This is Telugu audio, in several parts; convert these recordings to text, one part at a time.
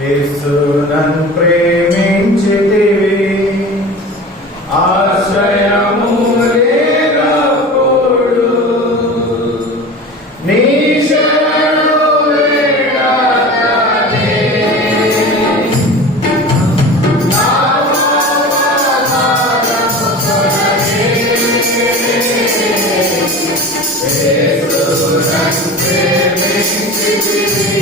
యేసు నన్ను ప్రేమించితివి, ఆశ్రయము లేనప్పుడు నీ శరణు వేడగానే నా పాపభారము తొలగే. యేసు నన్ను ప్రేమించితివి,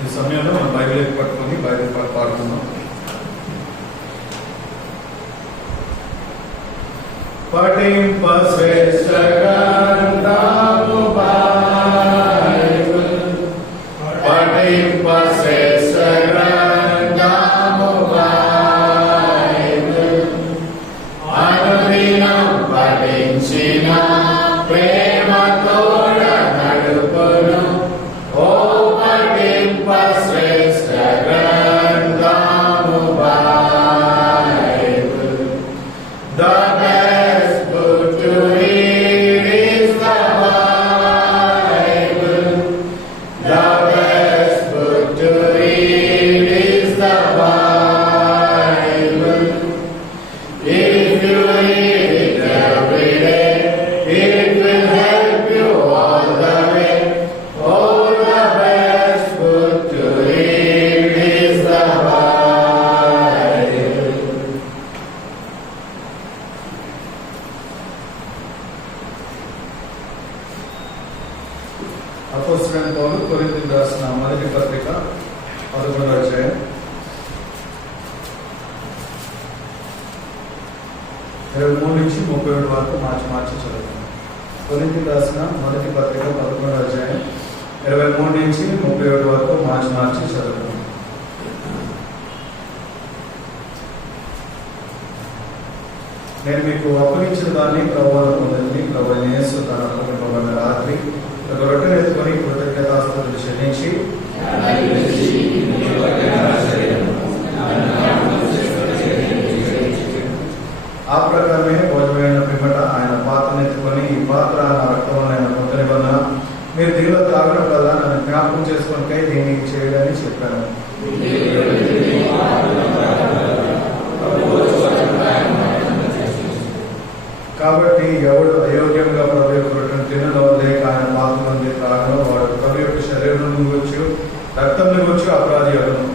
ఈ సమయంలో మనం బైబిల్ పట్టుకొని బైబిల్ పాడుతున్నాం. పఠింప శ్రేష్ఠ గ్రంథము బైబిల్, పఠింప శ్రేష్ఠ గ్రంథము బైబిల్, అనుదినం పఠించిన ప్రేమతోడ నడుపును. ఓ పఠింప శ్రేష్ఠ గ్రంథము Bible. The best book to read is the Bible. The best book to read is the Bible. If you read it every day, it will help you all the way. Oh, the best book to read is the Bible. అపోస్తలుడైన పౌలు కొరింథీయులకు రాసిన మొదటి పత్రిక 11వ అధ్యాయం 23 నుంచి 37 వరకు మార్చి చదువుతాం. కొరింథీయులకు రాసిన మొదటి పత్రిక 11వ అధ్యాయం 23 నుంచి 37 వరకు మార్చి చదువుతాం. నేను మీకు అప్పగించిన దాన్ని ప్రభువును పొందింది. ప్రభువైన యేసు తన అప్పగింపబడిన రాత్రి రొట్టెను ఎత్తుకొని కృతజ్ఞతాస్తుతులు చెల్లించి ప్రకారమే భోజనమైన పిమ్మట ఆయన పాత్రను ఎత్తుకొని, ఈ పాత్ర నా రక్తంలో ఆయన కొత్త నిబంధన, మీరు దీనిలో త్రాగినప్పుడల్లా నన్ను జ్ఞాపకం చేసుకునికై దీన్ని చేయడని చెప్పాను. కాబట్టి ఎవడు అయోగ్యంగా ప్రభు యొక్క రొట్టెను తినలో లేక ఆయన పాత్ర నుండి త్రాగనో వాడు ప్రభు యొక్క శరీరం వచ్చు రక్తం వచ్చు అపరాధి అగును.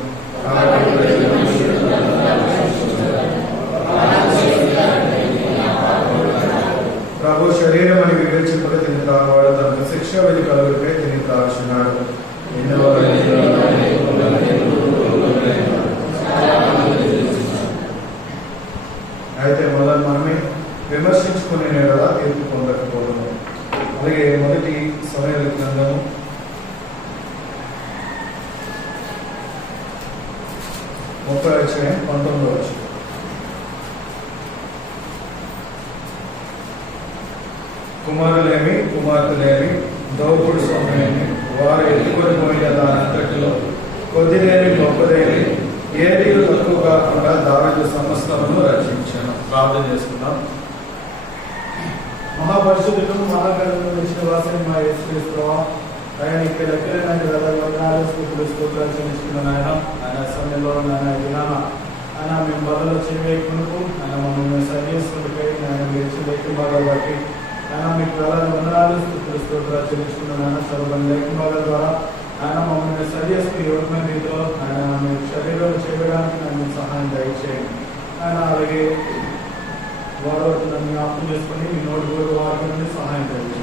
ప్రభు శరీరం అని వివేచింపక తిని త్రాగవాడు తనకు శిక్ష విధి కలుగుకే తిని త్రాగుచున్నాడు. అయితే మొదలు మనమే విమర్శించుకునే నెల తీర్పు పొందకపోవడము. అలాగే మొదటి సమయాల గ్రంథము 30:19. కుమారులేమి కుమార్తెలేమి దోపుడు సొమ్మేమి వారు ఎత్తుకొని పోయిన దానంతటిలో కొద్దిదేమి గొప్పదేమి ఏది తక్కువ కాకుండా దావీదు సమస్తమును రక్షించాను. ప్రార్థన చేసుకున్నాం. మహాపరిశుద్ధుడు మహాగణంలో విశ్వాసం మా యేసుక్రీస్తు ఆయన ఇక్కడ ఎక్కడైనా వందనాలు స్తుతులు స్తోత్రాలు చెల్లిస్తున్నాను. ఆయన సమయంలో ఆయన మేము బలలో చేయకునుకు ఆయన మమ్మల్ని సరిచేసుకుంటే ఆయన గెలిచి లేఖమాల బట్టి ఆయన మీకు వందనాలు స్తుతులు స్తోత్రాలు చెల్లిస్తున్నాను. సర్వం లేఖమాల ద్వారా ఆయన మమ్మల్ని సరిచేసుకుని యోగమైన రీతిలో ఆయన మీ శరీరంలో చేయడానికి నన్ను సహాయం దయచేయండి. ఆయన అలాగే వాడవచ్చునని జ్ఞాపకం చేసుకుని మీ నోటి గోరు వారి నుండి సహాయం చేయండి.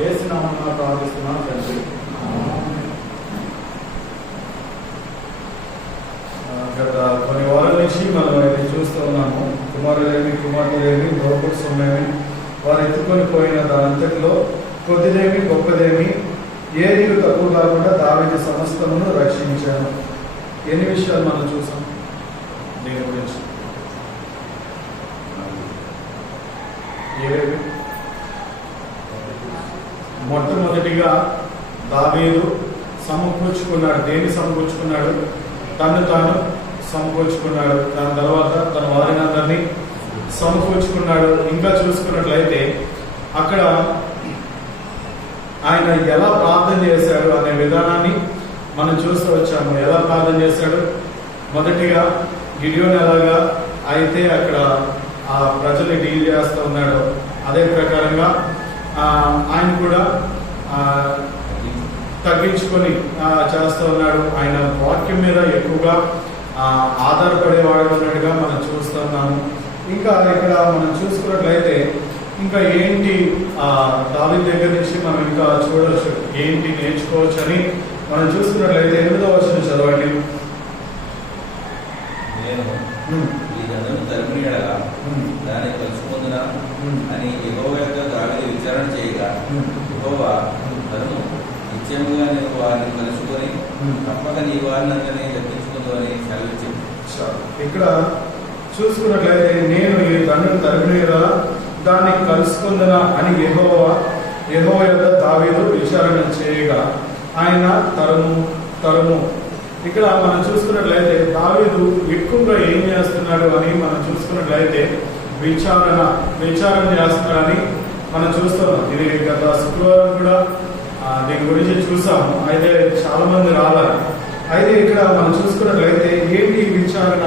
యేసునామమున ప్రార్థిస్తున్నాను తండ్రి. గత కొన్ని వారాల నుంచి మనం ఇది చూస్తూ ఉన్నాము. కుమారులేమి కుమార్తెలేమి దోపుడు సొమ్మేమి వారు ఎత్తుకొని పోయిన దానంతటిలో కొద్దిదేమి గొప్పదేమి ఏది తక్కువ కాకుండా దావీదు సమస్తమును రక్షించాను. ఎన్ని విషయాలు మనం చూసాం దీని గురించి? మొట్టమొదటిగా దావీదు సమకూర్చుకున్నాడు. దేన్ని సమకూర్చుకున్నాడు? తను తాను సమకూర్చుకున్నాడు. దాని తర్వాత తన వారిని అందరినీ సమకూర్చుకున్నాడు. ఇంకా చూసుకున్నట్లయితే అక్కడ ఆయన ఎలా ప్రార్థన చేశాడు అనే విధానాన్ని మనం చూస్తూ వచ్చాము. ఎలా ప్రార్థన చేశాడు? మొదటిగా గిడియోను ఎలాగా అయితే అక్కడ ఆ ప్రజల్ని డీల్ చేస్తూ ఉన్నాడు, అదే ప్రకారంగా ఆయన కూడా తగ్గించుకొని చేస్తూ ఉన్నాడు. ఆయన వాక్యం మీద ఎక్కువగా ఆధారపడేవాడు అన్నట్టుగా మనం చూస్తున్నాము. ఇంకా ఇక్కడ మనం చూసుకున్నట్లయితే ఇంకా ఏంటి దావీదు దగ్గర నుంచి మనం ఇంకా చూడవచ్చు, ఏంటి నేర్చుకోవచ్చు అని మనం చూసుకున్నట్లయితే 8వ వచనం చదవండి. నేను ఈ గంధము తరిమిన ఎడల దాన్ని కలుసుకుందున అని యెహోవా యొక్క దావీదు విచారణ చేయగా యెహోవా తను నిత్యముగా నేను వారిని కలుసుకొని తప్పక నీ వారిని అందరినీ చెప్పించుకుందో అని సెలవిచ్చింది. ఇక్కడ చూసుకున్నట్లయితే నేను ఈ దండను తరిమిన దాన్ని కలుసుకుందన అని యెహోవా యొక్క దావీదు విచారణ చేయగా ఆయన తరుము. ఇక్కడ మనం చూసుకున్నట్లయితే దావీదు ఎక్కువగా ఏం చేస్తున్నాడు అని మనం చూసుకున్నట్లయితే విచారణ చేస్తున్నాడని మనం చూస్తున్నాం. ఇది గత శుక్రవారం కూడా దీని గురించి చూసాము. అయితే చాలా మంది రావాలి. అయితే ఇక్కడ మనం చూసుకున్నట్లయితే ఏంటి విచారణ?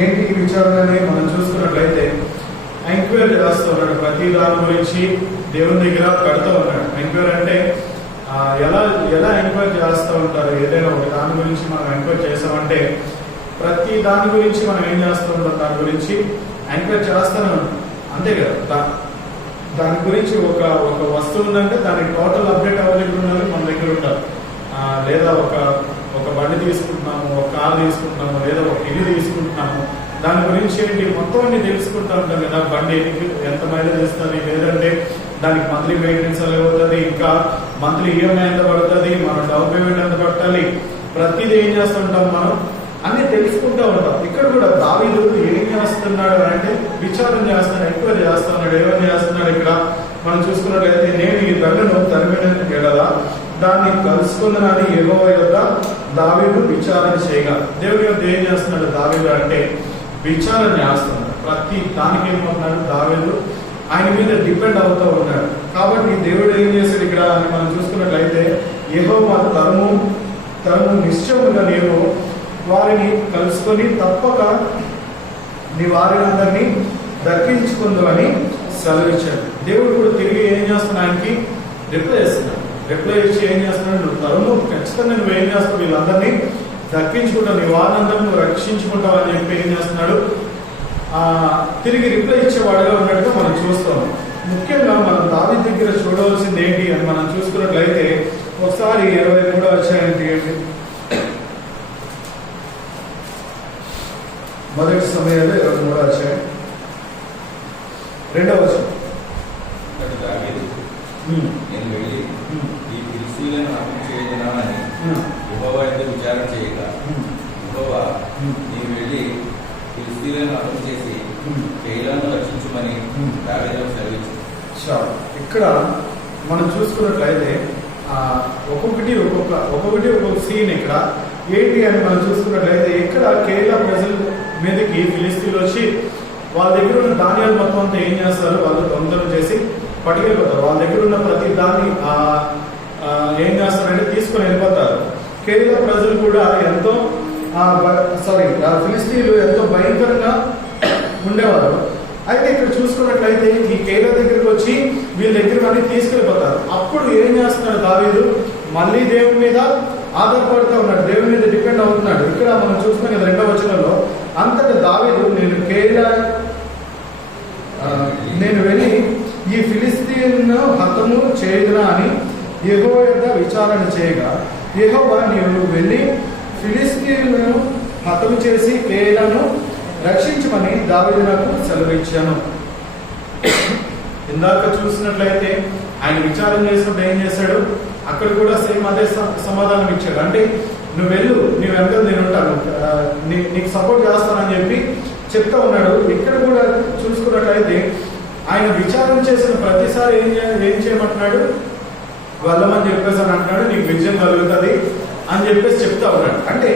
ఏంటి విచారణని మనం చూసుకున్నట్లయితే ఎంక్వైరీ చేస్తూ ఉన్నాడు. ప్రతి దాని గురించి దేవుని దగ్గర పెడుతూ ఉన్నాడు. ఎంక్వైరీ అంటే ఎలా ఎంక్వైరీ చేస్తూ ఉంటారు? ఏదైనా ఒక దాని గురించి మనం ఎంక్వైరీ చేసామంటే ప్రతి దాని గురించి మనం ఏం చేస్తూ ఉంటాం? దాని గురించి ఎంక్వైరీ చేస్తూనే ఉంటాం, అంతే కదా. దాని గురించి ఒక వస్తువు ఉందంటే దానికి టోటల్ అప్డేట్ అవ్వలేకుండా మన దగ్గర ఉంటారు. లేదా ఒక బండి తీసుకుంటున్నాము, ఒక కారు తీసుకుంటున్నాము, లేదా ఒక ఇల్లు తీసుకుంటున్నాము, దాని గురించి ఏంటి మొత్తం అన్ని తెలుసుకుంటూ ఉంటాం కదా. బండి ఎంత మైలేజ్ ఇస్తుంది, లేదంటే దానికి మంత్లీ మెయింటెనెన్స్ ఎలా అవుతుంది, ఇంకా మంత్లీ ఈఎంఐ ఎంత పడుతుంది, మనం డౌన్ పేమెంట్ ఎంత పట్టాలి, ప్రతిదీ ఏం చేస్తుంటాం మనం అన్ని తెలుసుకుంటూ ఉంటాం. ఇక్కడ కూడా దావీదు ఏం చేస్తున్నాడు అంటే విచారణ చేస్తున్నాడు, ఎంక్వైరీ చేస్తున్నాడు. ఏమని చేస్తున్నాడు? ఇక్కడ మనం చూసుకున్నట్లయితే నేను ఈ దండను తరిమిన ఎడల దాన్ని కలుసుకుందని యెహోవా యొద్ద దావీదు విచారణ చేయగా. దేవుని యొద్ద ఏం చేస్తున్నాడు దావీదు అంటే విచారణ చేస్తున్నాడు. ప్రతి దానికి ఏమవుతున్నాడు దావీదు ఆయన మీద డిపెండ్ అవుతూ ఉన్నాడు. కాబట్టి దేవుడు ఏం చేశాడు ఇక్కడ అని మనం చూసుకున్నట్లయితే యెహోవా తరము నిశ్చయముగా నేను వారిని కలుసుకొని తప్పక నీ వారిని అందరినీ దక్కించుకుందు అని సెలవిచ్చాడు. దేవుడు కూడా తిరిగి ఏం చేస్తున్నాడు ఆయనకి రిప్లై ఇస్తున్నాడు. రిప్లై ఇచ్చి ఏం చేస్తున్నాడు, నువ్వు తరుము ఖచ్చితంగా నువ్వు ఏం చేస్తావు వీళ్ళందరినీ దక్కించుకుంటావు, నీ వారినందరినీ నువ్వు రక్షించుకుంటావు అని చెప్పి ఏం చేస్తున్నాడు తిరిగి రిప్లై ఇచ్చేవాడుగా ఉన్నట్టుగా మనం చూస్తాం. ముఖ్యంగా మనం దావీదు దగ్గర చూడవలసింది ఏంటి అని మనం చూసుకున్నట్లయితే ఒకసారి 23వ అధ్యాయం తీయండి. మొదటి సమయంలో 23వ అధ్యాయం 2వ వచనం. అతడు దావీదు, నేను వెళ్ళి ఈ ఫిలిష్తీయులను హతం చేయదునా అని యెహోవా యొద్ద విచారణ చేయగా, యెహోవా నీవు వెళ్ళి ఫిలిష్తీయులను హతం చేసి కేయిలాను రక్షించుమని దావీదుకు సెలవిచ్చాడు. ఇక్కడ మనం చూసుకున్నట్లయితే ఒక్కొక్కటి ఒక్కొక్క సీన్ ఇక్కడ ఏంటి అని మనం చూసుకున్నట్లయితే ఇక్కడ కేరళ ప్రజల మీదకి ఫిలిస్తీన్లు వచ్చి వాళ్ళ దగ్గర ఉన్న ధాన్యాలు మొత్తం అంతా ఏం చేస్తారు, వాళ్ళు దొంగతనం చేసి పట్టుకెళ్ళిపోతారు. వాళ్ళ దగ్గర ఉన్న ప్రతి దాన్ని ఏం చేస్తారంటే తీసుకొని వెళ్ళిపోతారు. కేరళ ప్రజలు కూడా ఎంతో ఫిలిస్తీన్లు ఎంతో భయంకరంగా ఉండేవారు. అయితే ఇక్కడ చూసుకున్నట్లయితే ఈ కేరళ దగ్గరికి వచ్చి వీళ్ళ దగ్గర అన్ని తీసుకెళ్ళిపోతారు. అప్పుడు ఏం చేస్తున్నాడు దావీదు మళ్ళీ దేవుని మీద ఆధారపడుతూ ఉన్నాడు, దేవుని మీద డిపెండ్ అవుతున్నాడు. ఇక్కడ మనం చూస్తున్నాం కదా 2వ వచనంలో, అంతటా దావీదు నేను వెళ్ళి ఈ ఫిలిస్తీన్ను హతము చేయదునా అని యెహోవా యొద్ద విచారణ చేయగా, యెహోవా నీవు వెళ్ళి ఫిలిస్తీన్లను హతము చేసి కేయిలాను రక్షించమని దావీదునకు సెలవిచ్చాను. ఇందాక చూసినట్లయితే ఆయన విచారం చేసినప్పుడు ఏం చేశాడు, అక్కడ కూడా సేమ్ అదే సమాధానం ఇచ్చాడు. అంటే నువ్వు వెళ్ళు, నీ వెంట నేను ఉంటాను, నీకు సపోర్ట్ చేస్తానని చెప్పి చెప్తా ఉన్నాడు. ఇక్కడ కూడా చూసుకున్నట్లయితే ఆయన విచారం చేసిన ప్రతిసారి ఏం చేయమంటున్నాడు, వెళ్ళమని చెప్పేసి అని అంటున్నాడు, నీకు విజయం కలుగుతుంది అని చెప్పేసి చెప్తా ఉన్నాడు. అంటే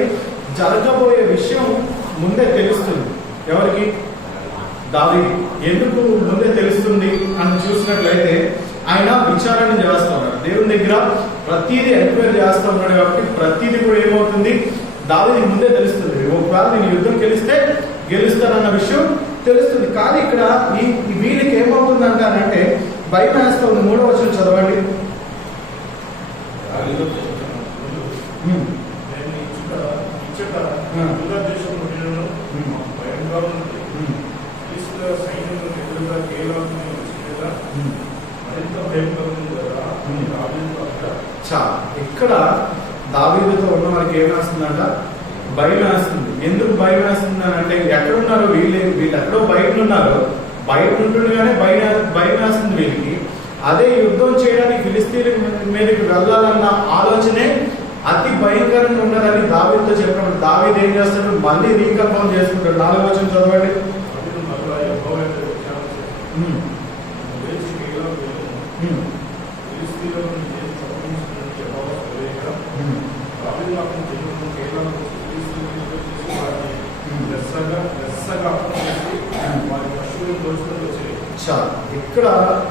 జరగబోయే విషయం ముందే తెలుస్తుంది. ఎవరికి? దావీదు. ఎందుకు ముందే తెలుస్తుంది అని చూసినట్లయితే ఆయన విచారణ చేస్తూ ఉన్నాడు, దేవుని దగ్గర ప్రతిదీ ఎంక్వైరీ చేస్తూ ఉన్నాడు. కాబట్టి ప్రతిదీ కూడా ఏమవుతుంది, దావీదుకి ముందే తెలుస్తుంది. ఒకవేళ నేను యుద్ధం గెలుస్తానన్న విషయం తెలుస్తుంది. కానీ ఇక్కడ ఈ వీళ్ళకి ఏమవుతుంది అంటానంటే భయం వేస్తా ఉంది. 3వ వచనం చదవండి. ఇక్కడ దావీదుతో ఉన్న మనకి ఏం వేస్తుందంట, భయం వేస్తుంది. ఎందుకు భయం వేస్తుంది అని అంటే ఎక్కడున్నారు వీళ్ళు ఎక్కడో బయట ఉన్నారు, బయట ఉంటుండగానే భయం వేస్తుంది వీళ్ళకి. అదే యుద్ధం చేయడానికి ఫిలిస్తీన్ల మీదకి వెళ్ళాలన్న ఆలోచనే అతి భయంకరంగా ఉన్నదని దావీదుతో చెప్పినప్పుడు దావీదు ఏం చేస్తాడు, మళ్ళీ రీకన్ఫర్మ్ చేసుకుంటాడు. 4వ వచనం చదవండి. ఇక్కడ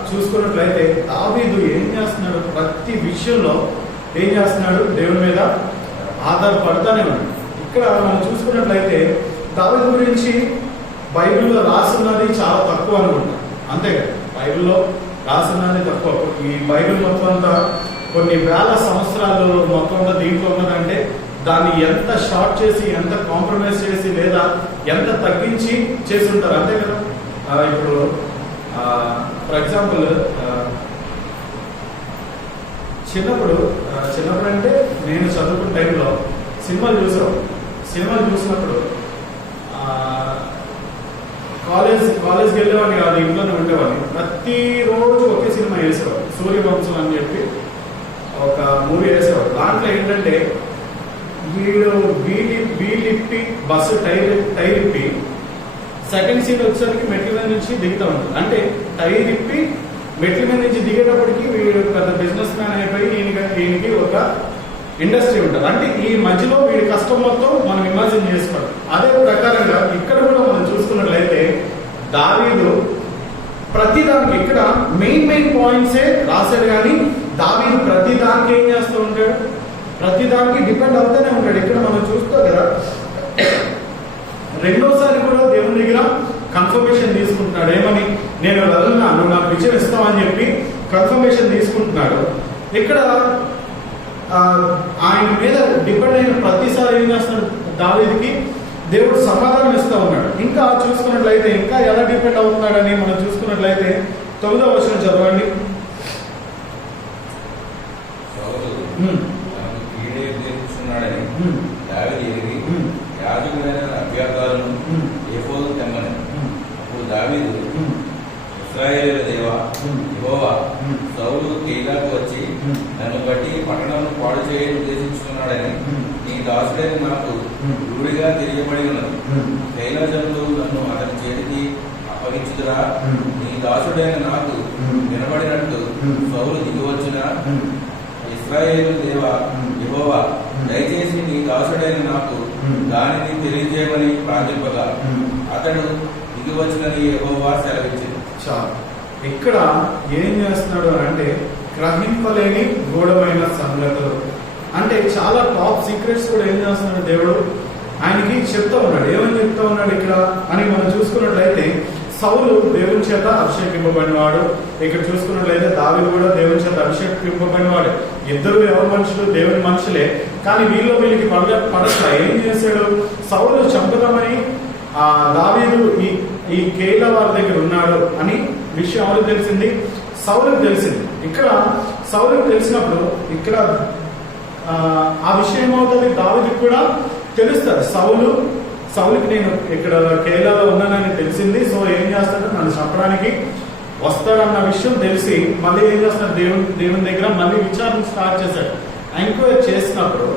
చూసుకున్నట్లయితే దావీదు ఏం చేస్తున్నాడు, ప్రతి విషయంలో ఏం చేస్తున్నాడు, దేవుని మీద ఆధారపడతానే ఉన్నాడు. ఇక్కడ మనం చూసుకున్నట్లయితే దావీదు గురించి బైబిల్లో రాసున్నది చాలా తక్కువ అనుకుంటాం, అంతే కదా. బైబిల్లో రాసున్నది తక్కువ. ఈ బైబిల్ మొత్తం అంతా కొన్ని వేల సంవత్సరాలు మొత్తం అంతా దీంట్లో ఉన్నదంటే దాన్ని ఎంత షార్ట్ చేసి, ఎంత కాంప్రమైజ్ చేసి, లేదా ఎంత తగ్గించి చేసి ఉంటారు, అంతే కదా. ఇప్పుడు ఫర్ ఎగ్జాంపుల్ చిన్నప్పుడు అంటే నేను చదువుకున్న టైంలో సినిమాలు చూసినప్పుడు కాలేజ్కి వెళ్ళేవాడిని కాదు, ఇంట్లోనే ఉండేవాడిని. ప్రతిరోజు ఒకే సినిమా వేసేవాడు, సూర్యవంశం అని చెప్పి ఒక మూవీ వేసేవాడు. దాంట్లో ఏంటంటే వీళ్ళిప్పి బస్సు టైర్ ఇప్పి సెకండ్ సీన్ వచ్చేసరికి మెట్ల నుంచి దిగుతూ ఉంటుంది. అంటే టైర్ ఇప్పి మెట్ల మీద నుంచి దిగేటప్పటికి వీడు పెద్ద బిజినెస్ మ్యాన్ అయిపోయి ఈయనకి ఒక ఇండస్ట్రీ ఉంటుంది. అంటే ఈ మధ్యలో వీడి కష్టం మొత్తం మనం ఇమాజిన్ చేసుకోవాలి. అదే ప్రకారంగా ఇక్కడ కూడా మనం చూసుకున్నట్లయితే దావీదు ప్రతి దానికి ఇక్కడ మెయిన్ పాయింట్సే రాశాడు, కానీ దావీదు ప్రతి దానికి ఏం చేస్తూ ఉంటాడు, ప్రతి దానికి డిపెండ్ అవుతూనే ఉంటాడు. ఇక్కడ మనం చూస్తాం కదా, రెండోసారి కూడా దేవుని దగ్గర కన్ఫర్మేషన్ తీసుకుంటున్నాడు. ఏమని, నేను వెళ్తున్నాను, నువ్వు నాకు విజయం ఇస్తావని చెప్పి కన్ఫర్మేషన్ తీసుకుంటున్నాడు. ఇక్కడ ఆయన మీద డిపెండ్ అయిన ప్రతిసారి ఏం చేస్తున్నాడు, దావీదుకి దేవుడు సమాధానం ఇస్తూ ఉన్నాడు. ఇంకా చూసుకున్నట్లయితే ఇంకా ఎలా డిపెండ్ అవుతున్నాడని మనం చూసుకున్నట్లయితే 9వ వచనం చదవండి. దావీదు ఎరిగి యాజకుడైన అభ్యర్థాలను ఏఫోదు తెమ్మని. అప్పుడు దావీదు, ఇశ్రాయేలు దేవా యెహోవా సౌలు కేయిలాకు వచ్చి నన్ను బట్టి పట్టణం పాడు చేయని ఉద్దేశించుకున్నాడని నీ దాసుడైన నాకు రూఢిగా తెలియబడి ఉన్నది. కేయిలా జనులు నన్ను అతని చేతికి అప్పగించుదురా? నీ దాసుడైన నాకు వినబడినట్టు సౌలు దిగివచ్చిన ఇశ్రాయేలు దేవా యెహోవా దయచేసి నీ దాసుడైన నాకు దానిని తెలియజేయమని ప్రార్థింపగా అతడు దిగివచ్చినని యెహోవా సెలవిచ్చింది. ఇక్కడ ఏం చేస్తున్నాడు అంటే గ్రహింపలేని గూఢమైన సంగతులు, అంటే చాలా టాప్ సీక్రెట్స్ కూడా ఏం చేస్తున్నాడు దేవుడు ఆయనకి చెప్తా ఉన్నాడు. ఏమని చెప్తా ఉన్నాడు ఇక్కడ అని మనం చూసుకున్నట్లయితే, సౌలు దేవుని చేత అభిషేకింపబడినవాడు. ఇక్కడ చూసుకున్నట్లయితే దావీదు కూడా దేవుని చేత అభిషేకింపబడినవాడు. ఇద్దరు ఎవరి మనుషులు, దేవుని మనుషులే. కానీ వీళ్ళకి పడక ఏం చేశాడు, సౌలు చంపుదామని దావీదు ఈ కేయిలా వారి దగ్గర ఉన్నాడు అని విషయం ఎవరికి తెలిసింది, సౌలుకి తెలిసింది. ఇక్కడ సౌలుకి తెలిసినప్పుడు ఇక్కడ ఆ విషయం ఏమవుతుంది, దావీదుకి కూడా తెలుస్తుంది. సౌలుకి నేను ఇక్కడ కేరళలో ఉన్నానని తెలిసింది, సో ఏం చేస్తాడు, నన్ను చంపడానికి వస్తాడన్న విషయం తెలిసి మళ్ళీ ఏం చేస్తాడు, దేవుని దగ్గర మళ్ళీ విచారణ స్టార్ట్ చేశాడు. ఎంక్వైరీ చేసినప్పుడు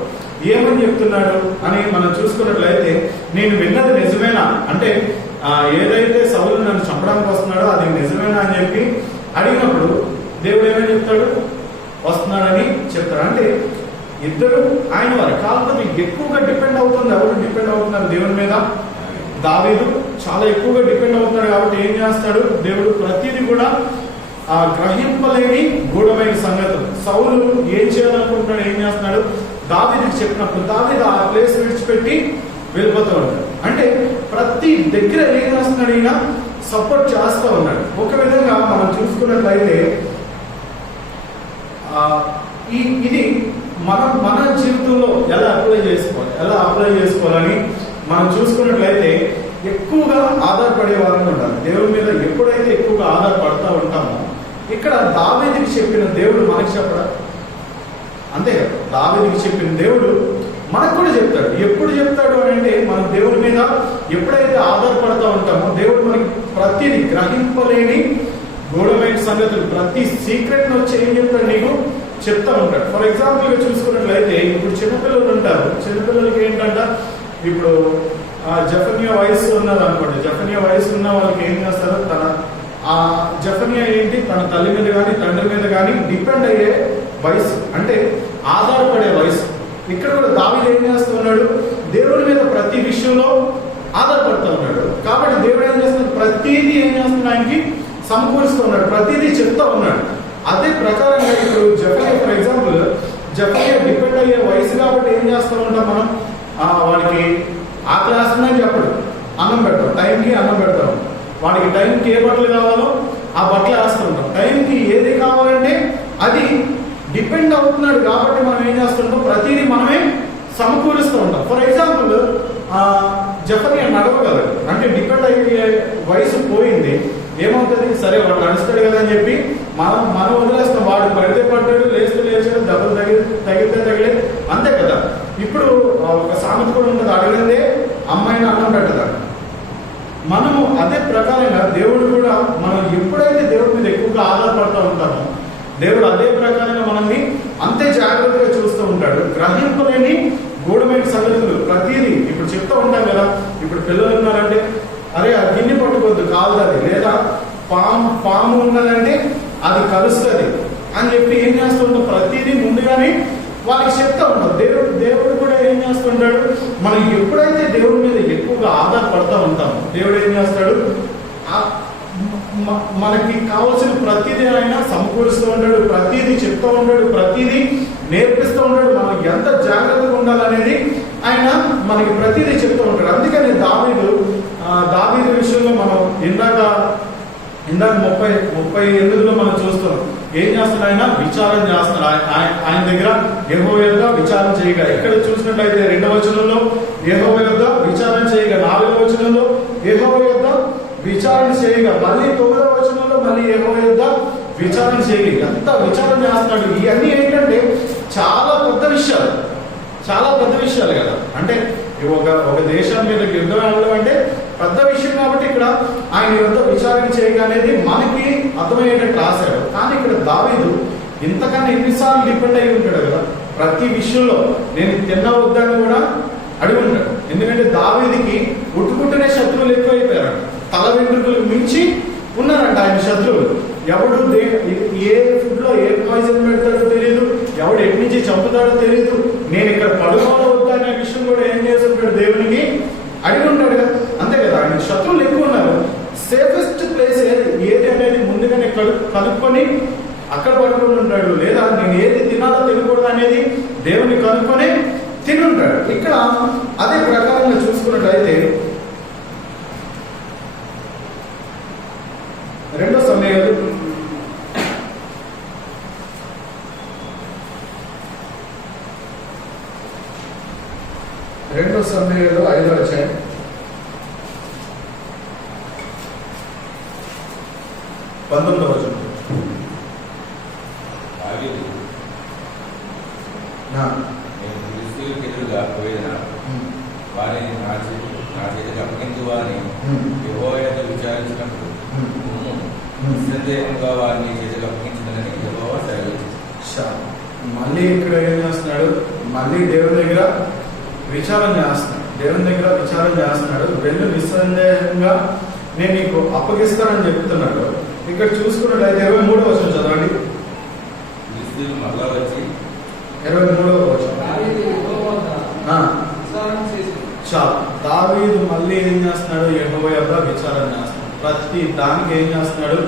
ఏమని చెప్తున్నాడు అని మనం చూసుకున్నట్లయితే, నేను విన్నది నిజమేనా అంటే ఏదైతే సౌలు నన్ను చంపడానికి వస్తున్నాడో అది నిజమేనా అని చెప్పి అడిగినప్పుడు దేవుడు ఏమని చెప్తాడు, వస్తున్నాడని చెప్తాడు. అంటే ఇద్దరు ఆయన వారు. కాకపోతే ఎక్కువగా డిపెండ్ అవుతుంది, ఎవరు డిపెండ్ అవుతున్నారు దేవుని మీద, దావీదు చాలా ఎక్కువగా డిపెండ్ అవుతున్నాడు. కాబట్టి ఏం చేస్తాడు దేవుడు, ప్రతిదీ కూడా గ్రహింపలేని గూఢమైన సంగతులు. సౌలు ఏం చేయాలనుకుంటున్నాడు, ఏం చేస్తున్నాడు, దావీదుకి చెప్పినప్పుడు దావీదు ఆ ప్లేస్ విడిచిపెట్టి వెళ్ళిపోతూ ఉంటాడు. అంటే ప్రతి దగ్గర ఏం చేస్తున్నాడు, ఈయన సపోర్ట్ చేస్తూ ఉన్నాడు. ఒక విధంగా మనం చూసుకున్నట్లయితే ఇది మన జీవితంలో ఎలా అప్లై చేసుకోవాలని మనం చూసుకున్నట్లయితే ఎక్కువగా ఆధారపడే వాళ్ళని ఉండాలి. దేవుడి మీద ఎప్పుడైతే ఎక్కువగా ఆధారపడతా ఉంటామో, ఇక్కడ దావీదుకి చెప్పిన దేవుడు మనకి చెప్పడా, అంతే కదా, దావీదుకి చెప్పిన దేవుడు మనకు కూడా చెప్తాడు. ఎప్పుడు చెప్తాడు అని అంటే, మనం దేవుడి మీద ఎప్పుడైతే ఆధారపడతా ఉంటామో దేవుడు మనకి ప్రతిదీ గ్రహింపలేని గూఢమైన సంగతులు, ప్రతి సీక్రెట్ వచ్చి ఏం చెప్తాడు, నీకు చెప్తా ఉంటాడు. ఫర్ ఎగ్జాంపుల్ గా చూసుకున్నట్లయితే, ఇప్పుడు చిన్నపిల్లలు ఉంటారు. చిన్నపిల్లలకి ఏంటంట, ఇప్పుడు జఫన్యా వయసు ఉన్నది అనుకోండి. జఫన్యా వయసు ఉన్న వాళ్ళకి ఏం చేస్తారు, ఆ జఫన్యా ఏంటి, తన తల్లి మీద కానీ తండ్రి మీద కానీ డిపెండ్ అయ్యే వయసు, అంటే ఆధారపడే వయసు. ఇక్కడ కూడా దావీదు ఏం చేస్తున్నాడు, దేవుడి మీద ప్రతి విషయంలో ఆధారపడుతూ ఉన్నాడు. కాబట్టి దేవుడు ఏం చేస్తున్నాడు, ప్రతిదీ ఏం చేస్తున్నాడు, ఆయనకి సమకూరుస్తూ ఉన్నాడు, ప్రతిదీ చెప్తా ఉన్నాడు. అదే ప్రకారంగా ఇప్పుడు జఫన్యా, ఫర్ ఎగ్జాంపుల్ జఫన్యా డిపెండ్ అయ్యే వయసు కాబట్టి ఏం చేస్తూ ఉంటాం మనం, వాడికి ఆ క్లాస్ ఉందని చెప్పడు, అన్నం పెడతాం, టైంకి అన్నం పెడతాం. వాడికి టైంకి ఏ బట్టలు కావాలో ఆ బట్టలు వేస్తూ ఉంటాం. టైంకి ఏది కావాలంటే అది డిపెండ్ అవుతున్నాడు కాబట్టి మనం ఏం చేస్తుంటాం, ప్రతిదీ మనమే సమకూరుస్తూ ఉంటాం. ఫర్ ఎగ్జాంపుల్ జఫన్యా నడవగలరు, అంటే డిపెండ్ అయ్యే వయసు పోయింది. ఏమవుతుంది, సరే వాడు నడుస్తాడు కదా అని చెప్పి మనం వదిలేస్తాం. వాడు పడితే పడ్డాడు, లేస్తే లేచాడు, దెబ్బలు తగిలితే తగిలే, అంతే కదా. ఇప్పుడు ఒక సామెత కూడా ఉంటుంది, అడగందే అమ్మాయిని అన్నం పెట్టదా. మనము అదే ప్రకారంగా దేవుడు కూడా మనం ఎప్పుడైతే దేవుడి మీద ఎక్కువగా ఆధారపడుతూ ఉంటామో, దేవుడు అదే ప్రకారంగా మనల్ని అంతే జాగ్రత్తగా చూస్తూ ఉంటాడు. గ్రహింపలేని గూఢమైన సంగతులు ప్రతిదీ ఇప్పుడు చెప్తూ ఉంటాం కదా. ఇప్పుడు పిల్లలు ఉన్నారంటే, అరే ఆ గిన్నె పట్టుకోవద్దు కాదు అది, లేదా పాము ఉన్నదంటే అది కలుస్తుంది అని చెప్పి ఏం చేస్తుంటాం, ప్రతిదీ ముందుగానే వాళ్ళకి చెప్తా ఉంటాం. దేవుడు కూడా ఏం చేస్తుంటాడు, మనం ఎప్పుడైతే దేవుడి మీద ఎక్కువగా ఆధారపడతా ఉంటామో దేవుడు ఏం చేస్తాడు, మనకి కావాల్సిన ప్రతిదీ ఆయన సమకూరుస్తూ ఉంటాడు, ప్రతిదీ చెప్తూ ఉంటాడు, ప్రతిదీ నేర్పిస్తూ ఉంటాడు. మనం ఎంత జాగ్రత్తగా ఉండాలనేది ఆయన మనకి ప్రతిదీ చెప్తూ ఉంటాడు. అందుకని దావీదు విషయంలో మనం ఇందాక 38లో మనం చూస్తున్నాం. ఏం చేస్తున్నాడు, ఆయన విచారం చేస్తున్నాడు. ఆయన దగ్గర యెహోవా యొద్ద విచారం చేయగా, ఇక్కడ చూసినట్లయితే 2వ వచనంలో యెహోవా యొద్ద విచారం చేయగా, 4వ వచనంలో యెహోవా యొద్ద విచారణ చేయగా, మళ్ళీ 9వ వచనంలో మళ్ళీ యెహోవా యొద్ద విచారణ చేయగా, ఎంత విచారణ చేస్తున్నాడు. ఇవన్నీ ఏంటంటే చాలా పెద్ద విషయాలు కదా. అంటే ఒక దేశం మీద యుద్ధం వెళ్ళడం అంటే పెద్ద విషయం కాబట్టి ఇక్కడ ఆయన యొద్ద విచారణ చేయగా అనేది మనకి అర్థమయ్యేటట్టు రాశాడు. కానీ ఇక్కడ దావీదు ఇంతకన్నా ఎన్నిసార్లు డిపెండ్ అయి ఉంటాడు కదా, ప్రతి విషయంలో నేను తిన్నా వద్దని కూడా అడిగి ఉంటాడు. ఎందుకంటే దావీదికి పుట్టుకుంటేనే శత్రువులు ఎక్కువైపోయారు, తల వెంట్రుకలకు మించి ఉన్నారంట ఆయన శత్రువులు. ఎవడు ఏ ఫుడ్ లో ఏ పాయిజన్ పెడతాడో తెలియదు, ఎవడు ఎటు నుంచి చంపుతాడో తెలియదు, నేను ఇక్కడ పడుకోవడం వద్దా అనే విషయం కూడా ఏం చేస్తుంటాడు, దేవునికి అడిగి ఉంటాడు కదా. అంతే కదా, ఆయన శత్రువులు ఎక్కువ ఉన్నారు. సేఫెస్ట్ ప్లేస్ ఏది అనేది ముందుగానే కనుక్కొని అక్కడ పడుకొని ఉంటాడు. లేదా నేను ఏది తినాలో తినకూడదు అనేది దేవుని కనుక్కొని తినుంటాడు. ఇక్కడ అదే ప్రకారంగా చూసుకున్నట్లయితే 2 సమయాలు 5వ అధ్యాయం 19వ వచనం. నేను ఫిలిష్తీయులకు ఎదురుగా పోయిన వారిని నా చేతికి అప్పగించు అని యెహోవా యొద్ద విచారించినప్పుడు నిస్సందేహంగా వారిని చేతికి అప్పగించిందని యెహోవా సెలవిచ్చాడు. మళ్ళీ ఇక్కడ ఏం చేస్తున్నాడు, మళ్ళీ దేవుని దగ్గర విచారం చేస్తున్నాడు. వెళ్ళి నిస్సందేహంగా నేను నీకు అప్పగిస్తానని చెప్తున్నాడు. ఇక్కడ చూసుకున్నట్లయితే 23వ వచనం చదవండి. ఫిలిష్తీయులు మరలా వచ్చి 23వ వచనం. చాలు, దావీదు మళ్ళీ ఏం చేస్తున్నాడు, యెహోవా యొద్ద విచారణ చేస్తున్నాడు. ప్రతి దానికి ఏం చేస్తున్నాడు,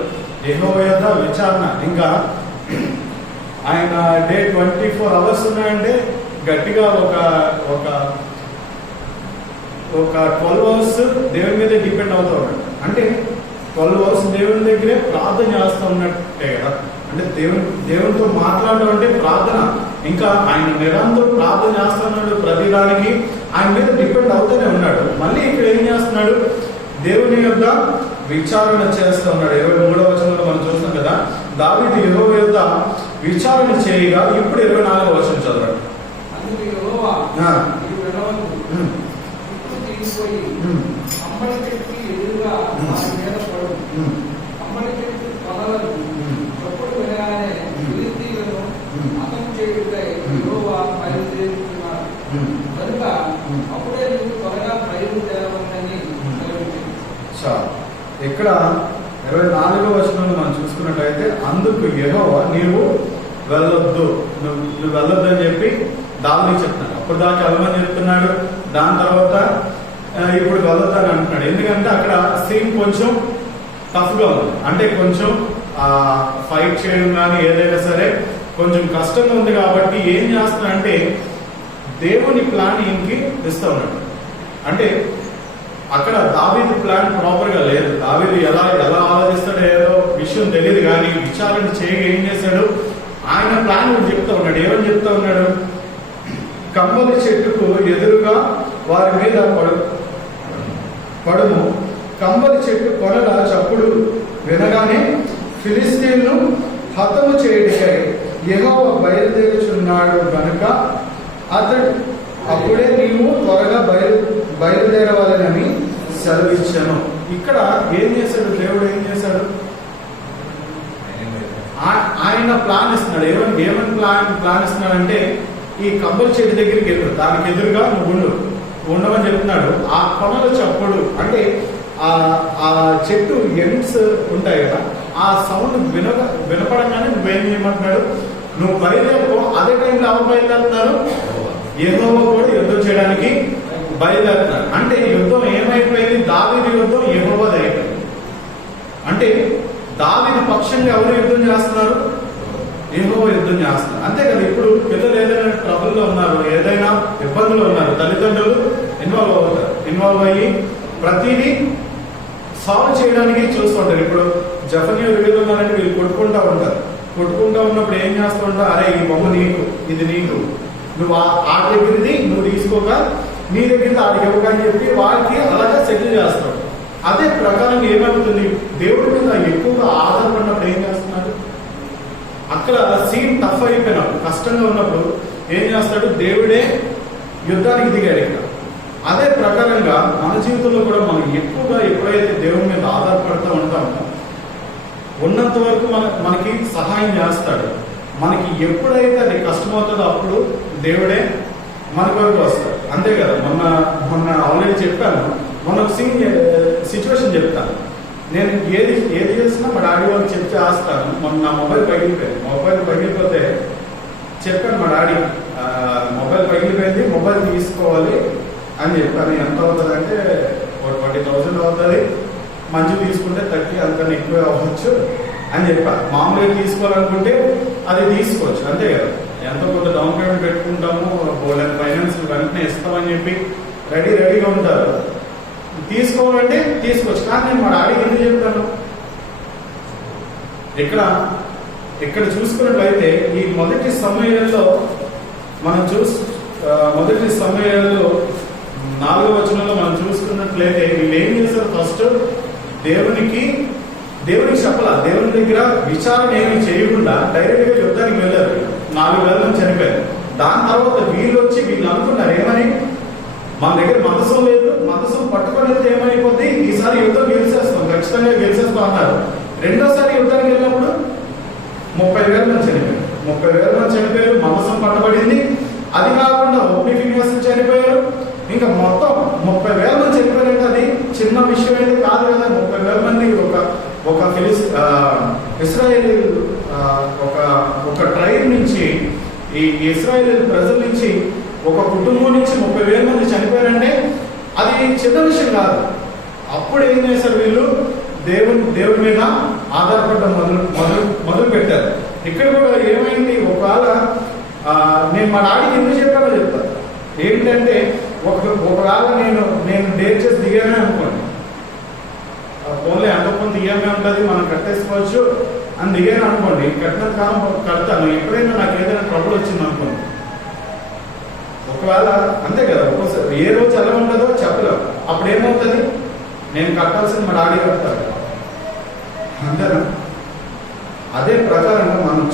యెహోవా యొద్ద విచారణ. ఇంకా ఆయన డే 24 hours ఉన్నాయంటే గట్టిగా ఒక 12 hours దేవుని మీద డిపెండ్ అవుతూ ఉన్నాడు. అంటే 12 hours దేవుని దగ్గరే ప్రార్థన చేస్తూ ఉన్నట్టే కదా. అంటే దేవునితో మాట్లాడడం అంటే ప్రార్థన. ఇంకా ఆయన నిరంతరం ప్రార్థన చేస్తున్నాడు, ప్రతిదానికి ఆయన మీద డిపెండ్ అవుతూనే ఉన్నాడు. మళ్ళీ ఇక్కడ ఏం చేస్తున్నాడు, దేవుని యొద్ద విచారణ చేస్తూ ఉన్నాడు. 23వ వచనంలో మనం చూస్తాం కదా, దావీదు యెహోవా యొద్ద విచారణ చేయగా. ఇప్పుడు 24వ వచనం చదవండి. ఇక్కడ 24వ వచనంలో మనం చూసుకున్నట్లయితే, అందుకు యెహోవా నీవు వెళ్ళొద్దు, నువ్వు వెళ్ళొద్దు అని చెప్పి దావీదుకి చెప్తున్నాడు. అప్పుడు దాకా వెళ్ళమని చెప్తున్నాడు, దాని తర్వాత ఇప్పుడు వెళ్ళొద్దు అని అంటున్నాడు. ఎందుకంటే అక్కడ సీన్ కొంచెం టఫ్ గా ఉంది. అంటే కొంచెం ఫైట్ చేయడం కానీ ఏదైనా సరే కొంచెం కష్టంగా ఉంది. కాబట్టి ఏం చేస్తున్నాడంటే దేవుని ప్లాన్ ఈయనకి ఇస్తా ఉన్నాడు. అంటే అక్కడ దావీదు ప్లాన్ ప్రాపర్ గా లేదు. దావీదు ఎలా ఆలోచిస్తాడో ఏదో విషయం తెలియదు. కానీ విచారణ చేయగా ఏం చేశాడు, ఆయన ప్లాన్ చెప్తా ఉన్నాడు. ఏమని చెప్తా ఉన్నాడు, కమ్మలి చెట్టుకు ఎదురుగా వారి మీద పడుము. కమ్మలి చెట్టు కొనల చప్పుడు వినగానే ఫిలిష్తీయులను హతము చేయడికై యెహోవా బయలుదేరుచున్నాడు గనుక అప్పుడే నీవు త్వరగా బయలుదేరవాలని సెలవిచ్చాను. ఇక్కడ ఏం చేశాడు దేవుడు, ఏం చేశాడు, ఆయన ప్లాన్ ఇస్తున్నాడు. ఏమని ప్లాన్ ఇస్తున్నాడంటే, ఈ కబ్బరి చెట్టు దగ్గరికి వెళ్ళు, దానికి ఎదురుగా నువ్వు ఉండమని చెప్తున్నాడు. ఆ కొనల చప్పుడు అంటే ఆ చెట్టు ఎండ్స్ ఉంటాయి కదా, ఆ ఆ సౌండ్ వినపడంగానే నువ్వేం చేయమంటున్నాడు, నువ్వు బయలుదేరుకో. అదే టైంలో ఎవరు బయలుదేరుతున్నారు? యెహోవా కూడా యుద్ధం చేయడానికి బయలుదేరుతున్నారు. అంటే యుద్ధం ఏమైపోయింది? దావీదు యుద్ధం యెహోవాది అయిపోయింది. అంటే దావీదు పక్షంగా ఎవరు యుద్ధం చేస్తున్నారు? యెహోవా యుద్ధం చేస్తున్నారు. అంతే కదా. ఇప్పుడు పిల్లలు ఏదైనా ట్రబుల్లో ఉన్నారు, ఏదైనా ఇబ్బందులు ఉన్నారు, తల్లిదండ్రులు ఇన్వాల్వ్ అయ్యి ప్రతిదీ సాల్వ్ చేయడానికి చూస్తుంటారు. ఇప్పుడు జఫన్యా వీళ్ళు ఉన్నారంటే వీళ్ళు కొట్టుకుంటూ ఉన్నప్పుడు ఏం చేస్తూ ఉంటారు? అరే ఈ బొమ్మ నీకు, ఇది నీకు, నువ్వు ఆ దగ్గరది నువ్వు తీసుకోక నీ దగ్గరది ఆడికి ఇవ్వకని చెప్పి వాళ్ళకి అలాగే సెటిల్ చేస్తాడు. అదే ప్రకారం ఏమవుతుంది? దేవుడి మీద ఎక్కువగా ఆధారపడినప్పుడు ఏం చేస్తున్నాడు? అక్కడ సీన్ టఫ్ అయిపోయినప్పుడు, కష్టంగా ఉన్నప్పుడు ఏం చేస్తాడు? దేవుడే యుద్ధానికి దిగాడు ఇక్కడ. అదే ప్రకారంగా మన జీవితంలో కూడా మనం ఎక్కువగా ఎప్పుడైతే దేవుడి మీద ఆధారపడుతూ ఉంటామో ఉన్నంత వరకు మనకి సహాయం చేస్తాడు. మనకి ఎప్పుడైతే అది కష్టమవుతుందో అప్పుడు దేవుడే మన వరకు వస్తాడు. అంతే కదా. మొన్న ఆల్రెడీ చెప్పాను, మొన్న సిచ్యువేషన్ చెప్తాను. నేను ఏది చేసినా మా డాడీ వాళ్ళకి చెప్తే ఆస్తాను. మొన్న నా మొబైల్ పగిలిపోతే చెప్పాను మా డాడీ, మొబైల్ పగిలిపోయింది, మొబైల్ తీసుకోవాలి అని చెప్పాను. ఎంత అవుతుంది అంటే 40,000 అవుతుంది, మంచి తీసుకుంటే 30 అంతకన్నా ఎక్కువ అవ్వచ్చు అని చెప్పాను. మామూలుగా తీసుకోవాలనుకుంటే అది తీసుకోవచ్చు, అంతే కదా. ఎంతో కొంత డౌన్ పేమెంట్ పెట్టుకుంటాము, ఫైనాన్స్ వెంటనే ఇస్తామని చెప్పి రెడీగా ఉంటారు. తీసుకోవాలంటే తీసుకోవచ్చు. కానీ నేను మా డాడీకి ఎందుకు చెప్తాను? ఇక్కడ చూసుకున్నట్లయితే ఈ మొదటి సమయంలో మనం మొదటి సమయంలో 4వ వచనంలో మనం చూసుకున్నట్లయితే వీళ్ళు ఏం చేశారు? ఫస్ట్ దేవునికి చెప్పాల, దేవుని దగ్గర విచారణ ఏమి చేయకుండా డైరెక్ట్ గా యుద్ధానికి వెళ్ళారు. 4,000 మంది చనిపోయారు. దాని తర్వాత వీళ్ళు అనుకున్నారు ఏమని? మన దగ్గర మందసం లేదు, మందసం పట్టుకొని వెళ్తే ఏమైపోద్ది? ఈసారి యుద్ధం గెలిచేస్తాం, ఖచ్చితంగా గెలిచేస్తాం అన్నారు. రెండోసారి యుద్ధానికి వెళ్ళినప్పుడు 30,000 మంది చనిపోయారు. 30,000 మంది చనిపోయారు, మందసం పట్టబడింది. అది కాకుండా ఒప్పిఫినియస్ చనిపోయారు. ఇంకా మొత్తం 30,000 మంది చనిపోయారంటే అది చిన్న విషయం అయితే కాదు కదా. 30,000 మంది ఒక ఇస్రాయేల్ ఒక ట్రైబ్ నుంచి, ఈ ఇస్రాయేల్ ప్రజల నుంచి, ఒక కుటుంబం నుంచి 30,000 మంది చనిపోయారంటే అది చిన్న విషయం కాదు. అప్పుడు ఏం చేశారు వీళ్ళు? దేవుడి మీద ఆధారపడడం మొదలు పెట్టారు. ఇక్కడ కూడా ఏమైంది? ఒకవేళ నేను మా డాడీకి ఎందుకు చెప్పానో చెప్తాను. ఏంటంటే ఒకవేళ నేను డేట్ చేసి దిగానే అనుకోండి, ఓన్లీ అంతకుముందు దిగానే ఉంటుంది, మనం కట్టేసుకోవచ్చు అని దిగాను అనుకోండి. కట్టిన కాలం కడతాను. ఎప్పుడైనా నాకు ఏదైనా ట్రబుల్ వచ్చింది అనుకోండి, ఒకవేళ అంతే కదా, ఒక్కోసారి ఏ రోజు ఎలా ఉంటుందో చెప్పలేము. అప్పుడు ఏమవుతుంది? నేను కట్టాల్సింది మా డాడీ కడతారు, అంతేనా? అదే ప్రకారంగా మనం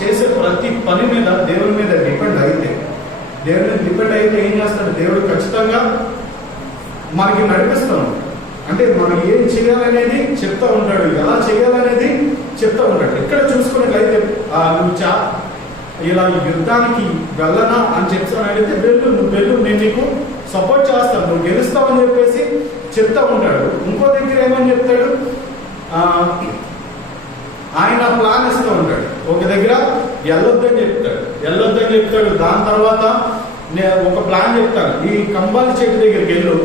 చేసే ప్రతి పని మీద దేవుని మీద డిపెండ్ అయితే ఏం చేస్తాడు? దేవుడు ఖచ్చితంగా మనకి నడిపిస్తాడు. అంటే మనం ఏం చేయాలనేది చెప్తా ఉంటాడు, ఎలా చేయాలనేది చెప్తా ఉంటాడు. ఇక్కడ చూసుకున్నట్లయితే నువ్వు ఇలా యుద్ధానికి వెళ్ళనా అని చెప్తాను అడిగితే నువ్వు వెళ్ళు, నేను నీకు సపోర్ట్ చేస్తాను, నువ్వు గెలుస్తావని చెప్పేసి చెప్తా ఉంటాడు. ఇంకో దగ్గర ఏమని చెప్తాడు? ఆయన ప్లాన్ ఇస్తూ ఉంటాడు. ఒక దగ్గర వెళ్ళొద్దని చెప్తాడు. దాని తర్వాత నేను ఒక ప్లాన్ చెప్తాను, ఈ కంబాలి చెట్టు దగ్గరికి వెళ్ళు,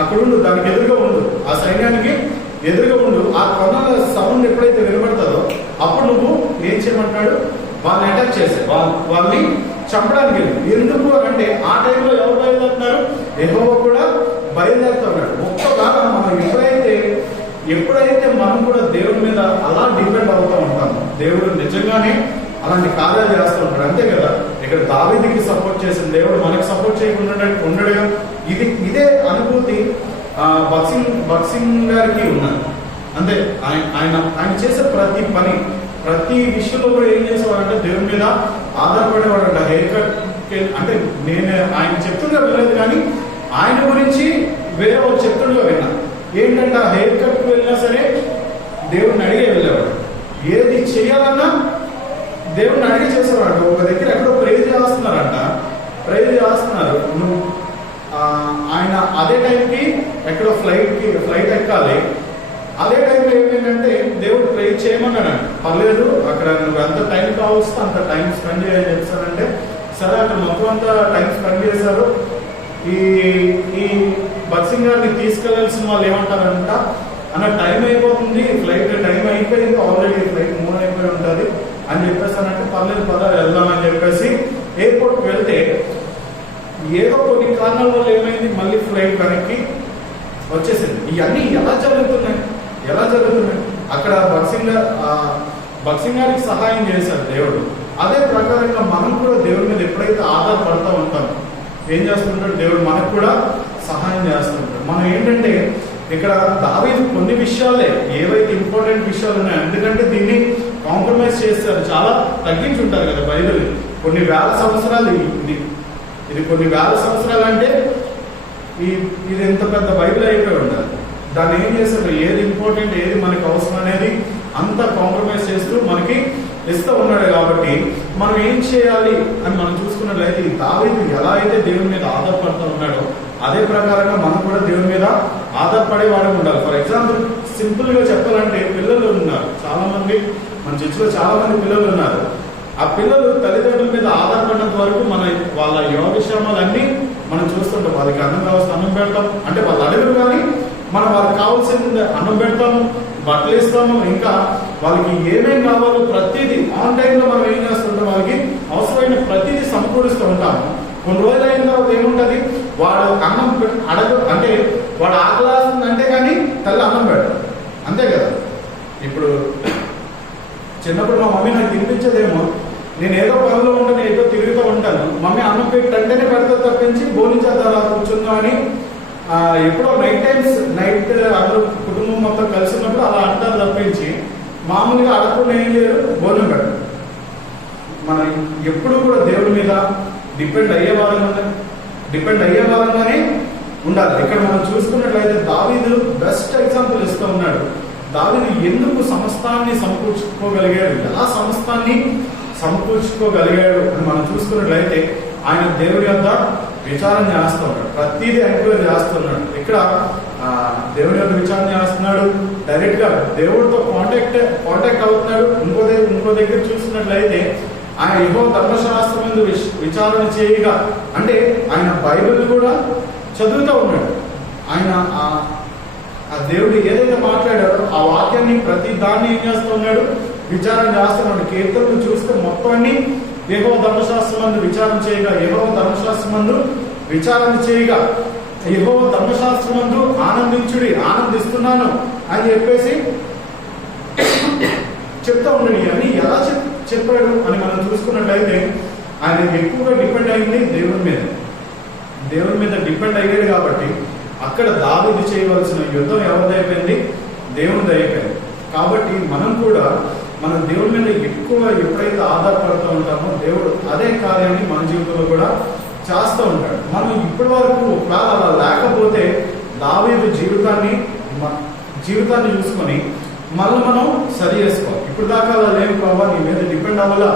అక్కడుండు, దానికి ఎదురుగా ఉండు, ఆ సైన్యానికి ఎదురుగా ఉండు. ఆ కొనల సౌండ్ ఎప్పుడైతే వినబడుతుందో అప్పుడు నువ్వు ఏం చేయమంటాడు? వాళ్ళని అటాక్ చేసే, వాళ్ళని చంపడానికి వెళ్ళి. ఎందుకు అంటే ఆ టైంలో ఎవరు బయలుదేరుతున్నారు? యెహోవా కూడా బయలుదేరుతున్నాడు. ఒక్కగా మనం ఎప్పుడైతే మనం కూడా దేవుడి మీద అలా డిపెండ్ అవుతూ ఉంటాము, దేవుడు నిజంగానే అలాంటి కార్యాలు చేస్తూ ఉంటాడు. అంతే కదా. ఇక్కడ దావీదుకి సపోర్ట్ చేసిన దేవుడు మనకి సపోర్ట్ చేయకుండా ఉండడుగా. ఇదే అనుభూతి భక్సింగ్ గారికి ఉన్నది. అంతే. ఆయన చేసే ప్రతి విషయంలో కూడా ఏం చేసేవాడంటే దేవుడి మీద ఆధారపడేవాడంట. హెయిర్ కట్ అంటే నేను ఆయన చెప్తుండగా వెళ్ళలేదు, కానీ ఆయన గురించి వేరే వాళ్ళు చెప్తుండగా విన్నా. ఏంటంటే ఆ హెయిర్ కట్కి వెళ్ళినా సరే దేవుడిని అడిగే వెళ్ళేవాడు. ఏది చేయాలన్నా దేవుడిని అడిగి చేసేవాడు. ఒక దగ్గర ఎక్కడో ప్రేజ్ చేస్తున్నారు. ఆయన అదే టైంకి ఎక్కడో ఫ్లైట్ ఎక్కాలి. అదే టైంలో ఏమైందంటే దేవుడు ప్రే చేయమన్నాడు, పర్లేదు అక్కడ నువ్వు ఎంత టైం కావస్తే అంత టైం స్పెండ్ చేయని చెప్తానంటే సరే అక్కడ మొత్తం అంతా టైం స్పెండ్ చేశారు. ఈ బక్సింగ్ గారిని తీసుకెళ్లాల్సిన వాళ్ళు ఏమంటారంట, అన్న టైం అయిపోతుంది, ఫ్లైట్ టైం అయిపోయింది, ఆల్రెడీ ఫ్లైట్ మూవ్ అయిపోయి ఉంటుంది అని చెప్పేసానంటే పర్లేదు పద వెళ్దాం అని చెప్పేసి ఎయిర్పోర్ట్కి వెళ్తే ఏదో కొన్ని కారణాల వల్ల ఏమైంది, మళ్ళీ ఫ్లైట్ వెనక్కి వచ్చేసింది. ఇవన్నీ ఎలా జరుగుతున్నాయి? అక్కడ బక్సింగ్ గారికి సహాయం చేశారు దేవుడు. అదే ప్రకారంగా మనం కూడా దేవుడి మీద ఎప్పుడైతే ఆధారపడతా ఉంటామో ఏం చేస్తుంటాడు దేవుడు, మనకు కూడా సహాయం చేస్తుంటాడు. మనం ఏంటంటే ఇక్కడ దావీదు కొన్ని విషయాలే ఏవైతే ఇంపార్టెంట్ విషయాలు ఉన్నాయో, ఎందుకంటే దీన్ని కాంప్రమైజ్ చేస్తారు, చాలా తగ్గించి ఉంటారు కదా బైబిల్. కొన్ని వేల సంవత్సరాలు ఇది కొన్ని వేల సంవత్సరాలు అంటే ఇది ఎంత పెద్ద బైబిల్ అయిపోయి ఉండాలి. దాన్ని ఏం చేస్తారు, ఏది ఇంపార్టెంట్ ఏది మనకి అవసరం అనేది అంతా కాంప్రమైజ్ చేస్తూ మనకి ఇస్తూ ఉన్నాడు. కాబట్టి మనం ఏం చేయాలి అని మనం చూసుకున్నట్లయితే ఈ దావీదు ఎలా అయితే దేవుని మీద ఆధారపడుతూ ఉన్నాడో అదే ప్రకారంగా మనం కూడా దేవుని మీద ఆధారపడేవాడు ఉండాలి. ఫర్ ఎగ్జాంపుల్ సింపుల్ గా చెప్పాలంటే పిల్లలు ఉన్నారు, చాలా మంది మన చర్చిలో చాలా మంది పిల్లలు ఉన్నారు. ఆ పిల్లలు తల్లిదండ్రుల మీద ఆధారపడినంత వరకు వాళ్ళ యోగక్షేమాలన్నీ మనం చూస్తుంటాం. వాళ్ళకి అన్నం కావాల్సిన అన్నం పెడతాం, అంటే వాళ్ళు అడుగురు కానీ మనం వాళ్ళకి కావాల్సింది అన్నం పెడతాము, బట్టలు ఇస్తాము, ఇంకా వాళ్ళకి ఏమేం కావాలో ప్రతిదీ ఆన్ టైంలో మనం ఏం చేస్తుంటాం, వాళ్ళకి అవసరమైన ప్రతిదీ సమకూరుస్తూ ఉంటాము. కొన్ని రోజులు అయిన తర్వాత ఏముంటది, వాడు అన్నం అంటే వాడు ఆకలి అంటే కానీ తల్లి అన్నం పెడతాం, అంతే కదా. ఇప్పుడు చిన్నప్పుడు మా మమ్మీ నాకు తినిపించేదేమో, నేను ఏదో పనిలో ఉంటాను, ఏదో తిరుగుతూ ఉంటాను, మమ్మీ అన్నం పెట్టంటేనే పెడతా తప్పించి భోజనం కూర్చుందాం అని ఎప్పుడో నైట్ అందరూ కుటుంబం మొత్తం కలిసి ఉన్నప్పుడు అలా అంటారు తప్పించి మామూలుగా అడగకుండా ఏం చేయరు, భోజనం పెట్టరు. మనం ఎప్పుడు కూడా దేవుడి మీద డిపెండ్ అయ్యే వాళ్ళంగానే ఉండాలి. ఇక్కడ మనం చూసుకున్నట్లయితే దావీదు బెస్ట్ ఎగ్జాంపుల్ ఇస్తూ ఉన్నాడు. దావీదు ఎందుకు సమస్తాన్ని సమకూర్చుకోగలిగాడు, ఎలా సమస్తాన్ని సమకూర్చుకోగలిగాడు అని మనం చూసుకున్నట్లయితే ఆయన దేవుడి యొక్క విచారణ చేస్తున్నాడు, ప్రతిదీ ఎంక్వైరీ చేస్తున్నాడు. ఇక్కడ దేవుడి యొక్క విచారణ చేస్తున్నాడు, డైరెక్ట్ గా దేవుడితో కాంటాక్ట్ అవుతున్నాడు. ఇంకో దగ్గర చూసినట్లయితే ఆయన యెహోవా ధర్మశాస్త్రం మీద విచారణ చేయగా, అంటే ఆయన బైబిల్ కూడా చదువుతూ ఉన్నాడు. ఆయన ఆ దేవుడు ఏదైతే మాట్లాడాడో ఆ వాక్యాన్ని ప్రతి దాన్ని ఏం చేస్తున్నాడు, విచారణ చేస్తున్నాడు. కీర్తనలు చూస్తే మొత్తం అన్ని యెహోవా ధర్మశాస్త్రం మందు విచారణ చేయగా, యెహోవా ధర్మశాస్త్రం మందు విచారణ చేయగా, యెహోవా ధర్మశాస్త్రం మందు ఆనందిస్తున్నాను అని చెప్పేసి చెప్తా ఉన్నాడు. ఇవన్నీ ఎలా చెప్పాడు అని మనం చూసుకున్నట్లయితే ఆయన ఎక్కువగా డిపెండ్ అయింది దేవుని మీద డిపెండ్ అయ్యాడు. కాబట్టి అక్కడ దావీదు చేయవలసిన యుద్ధం ఎవరిదైపోయింది, దేవునిది అయిపోయింది. కాబట్టి మనం కూడా మన దేవుని మీద ఎక్కువ ఎప్పుడైతే ఆధారపడుతూ ఉంటామో దేవుడు అదే కార్యాన్ని మన జీవితంలో కూడా చేస్తూ ఉంటాడు. మనం ఇప్పటి వరకు ఒకవేళ అలా లేకపోతే దావీదు జీవితాన్ని చూసుకొని మనం సరి చేసుకోవాలి. ఇప్పుడు దాకా అలా లేవు ప్రభావ, నీ మీద డిపెండ్ అవ్వాలా,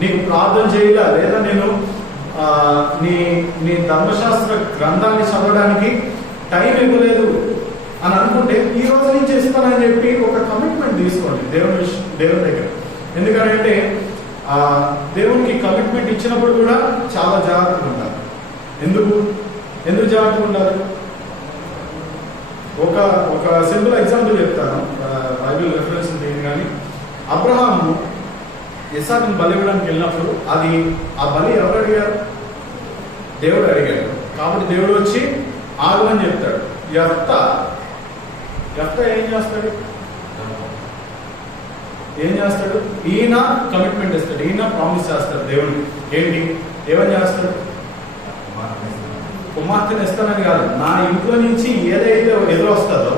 నీకు ప్రార్థన చేయాలా, లేదా నేను నీ ధర్మశాస్త్ర గ్రంథాన్ని చదవడానికి టైం ఇవ్వలేదు అని అనుకుంటే ఈ రోజు నుంచి ఇస్తానని చెప్పి ఒక కమిట్మెంట్ తీసుకోండి దేవుని దగ్గర. ఎందుకంటే దేవునికి కమిట్మెంట్ ఇచ్చినప్పుడు కూడా చాలా జాగ్రత్తగా ఉండాలి. ఎందుకు జాగ్రత్తగా ఉండాలి? ఒక సింపుల్ ఎగ్జాంపుల్ చెప్తాను, బైబిల్ రెఫరెన్స్ ఉంటుంది. కానీ అబ్రహాము ఇస్సాకుని బలి ఇవ్వడానికి వెళ్ళినప్పుడు ఆ బలి ఎవరు అడిగారు? దేవుడు అడిగాడు. కాబట్టి దేవుడు వచ్చి ఆగమని చెప్తాడు. యెఫ్తా ఏం చేస్తాడు? ఈయన కమిట్మెంట్ ఇస్తాడు, ఈయన ప్రామిస్ చేస్తాడు దేవుడికి. ఏమని చేస్తాడు? కుమార్తెను ఇస్తానని కాదు, నా ఇంట్లో నుంచి ఏదైతే ఎదురొస్తుందో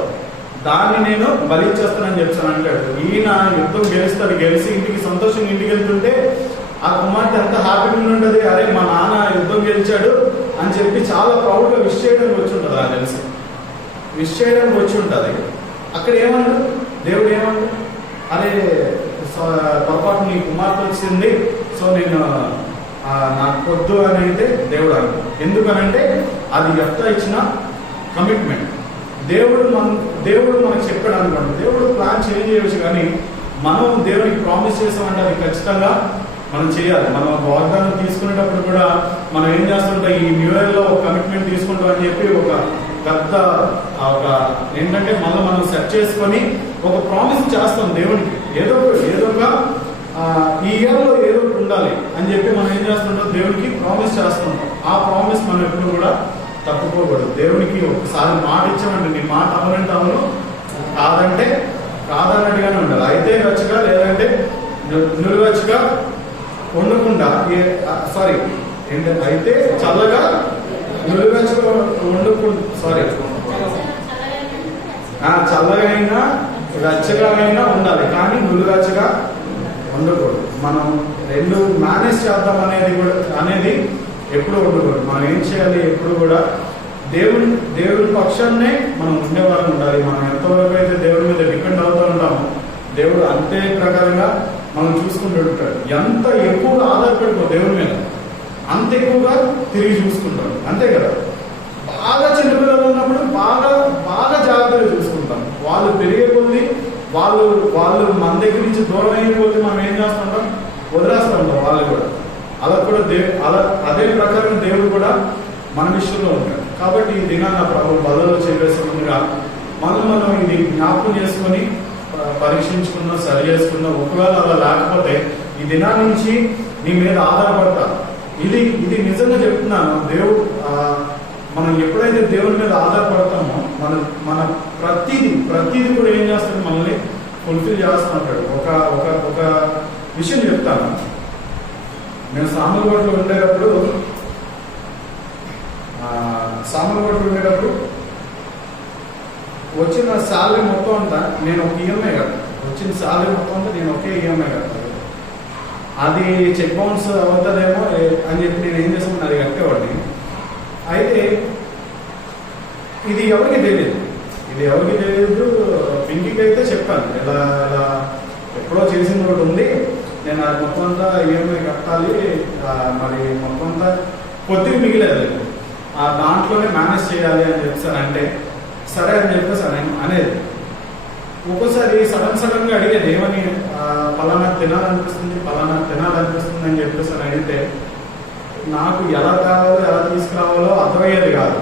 దాన్ని నేను బలిచ్చేస్తానని చెప్తాను అంటాడు. ఈయన యుద్ధం గెలిచి ఇంటికి సంతోషంగా ఇంటికి వెళ్తుంటే ఆ కుమార్తె ఎంత హ్యాపీగా ఉంటుంది, అరే మా నాన్న యుద్ధం గెలిచాడు అని చెప్పి చాలా ప్రౌడ్గా విష్ చేయడానికి వచ్చి ఉంటుంది. నాకు తెలిసి విష్ చేయడానికి వచ్చి ఉంటుంది. అక్కడ ఏమన్నాడు దేవుడు? ఏమన్నాడు? అరే పొరపాటు నీ కుమార్తె వచ్చింది, సో నేను నాకు వద్దు అని అయితే దేవుడు అన్నాడు. ఎందుకనంటే అది యెఫ్తా ఇచ్చిన కమిట్మెంట్. దేవుడు మనకు చెప్పాడు అనుకోండి, దేవుడు ప్లాన్ చేంజ్ చేయవచ్చు, కానీ మనం దేవునికి ప్రామిస్ చేసామంటే అది ఖచ్చితంగా మనం చేయాలి. మనం వాగ్దానం తీసుకునేటప్పుడు కూడా మనం ఏం చేస్తుంటాం, ఈ న్యూ ఇయర్ లో ఒక కమిట్మెంట్ తీసుకుంటాం అని చెప్పి ఒక పెద్ద ఏంటంటే మనం సెట్ చేసుకొని ఒక ప్రామిస్ చేస్తాం దేవునికి. ఏదో ఒక ఈ ఇయర్ లో ఏదో ఒకటి ఉండాలి అని చెప్పి మనం ఏం చేస్తుంటాం, దేవునికి ప్రామిస్ చేస్తుంటాం. ఆ ప్రామిస్ మనం ఎప్పుడు కూడా తప్పుకోకూడదు. దేవునికి ఒకసారి మాట ఇచ్చామంటే నీ మాట అవునంటే అవును, కాదంటే కాదన్నట్టుగానే ఉండాలి. అయితే రచ్చగా లేదంటే నిలువచ్చుగా ఉండకుండా ఏంటంటే అయితే చల్లగా నిలువచ్చుగా చల్లగా అయినా వెచ్చగా అయినా ఉండాలి, కానీ నిలువచ్చుగా ఉండకూడదు. మనం రెండు మేనేజ్ చేద్దాం అనేది ఎప్పుడు ఉండకూడదు. మనం ఏం చేయాలి, ఎప్పుడు కూడా దేవుని పక్షాన్నే మనం ఉండేవారు ఉండాలి. మనం ఎంతవరకు అయితే దేవుడి మీద డిపెండ్ అవుతూ ఉంటామో దేవుడు అంతే ప్రకారంగా మనం చూసుకుంటూ ఉంటాడు. ఎంత ఎక్కువగా ఆధారపడిపో దేవుడి మీద అంత ఎక్కువగా తిరిగి చూసుకుంటాం, అంతే కదా. బాగా చిన్నపిల్లలు ఉన్నప్పుడు బాగా జాగ్రత్తగా చూసుకుంటాం. వాళ్ళు పెరిగే కొద్దీ వాళ్ళు మన దగ్గర నుంచి దూరం అయ్యే కొద్దీ మనం ఏం చేస్తుంటాం, వదిలేస్తూ ఉంటాం వాళ్ళు కూడా. అదే ప్రకారం దేవుడు కూడా మన విషయంలో ఉంటాడు. కాబట్టి ఈ దినాన్ని ప్రభు బలలో చేసే ముందుగా మనం ఇది జ్ఞాపకం చేసుకొని పరీక్షించుకున్నా, సరి చేసుకున్నా. ఒకవేళ అలా లేకపోతే ఈ దినా నుంచి నీ మీద ఆధారపడతా. ఇది నిజంగా చెప్తున్నాను. మనం ఎప్పుడైతే దేవుని మీద ఆధారపడతామో మన ప్రతిదీ కూడా ఏం చేస్తాడు, మనల్ని ఫుల్ఫిల్ చేస్తుంటాడు. ఒక విషయం చెప్తాను. నేను సామర్లకోటలో ఉండేటప్పుడు వచ్చిన శాలరీ మొత్తం అంతా నేను ఒక ఈఎంఐ కట్టాను. వచ్చిన శాలరీ మొత్తం అంతా నేను ఒకే ఈఎంఐ కట్టాను. అది చెక్ బౌన్స్ అవుతుందేమో అని చెప్పి నేను ఏం చేస్తాను, అది కట్టేవాడిని. అయితే ఇది ఎవరికి తెలియదు. పింకీకి అయితే చెప్పాను, ఇలా ఎప్పుడో చేసిన ఒకటి ఉంది, నేను అది మొత్తం అంతా ఈఎంఐ కట్టాలి, మరి మొత్తం అంతా కొద్దిగా మిగిలేదు, దాంట్లోనే మేనేజ్ చేయాలి అని చెప్పానంటే సరే అని చెప్పేసి అనేది. ఒక్కోసారి సడన్ గా అడిగేది ఏమని, పలానా తినాలనిపిస్తుంది అని చెప్పేసి అని అడిగితే నాకు ఎలా కావాలో ఎలా తీసుకురావాలో అర్థమయ్యేది కాదు.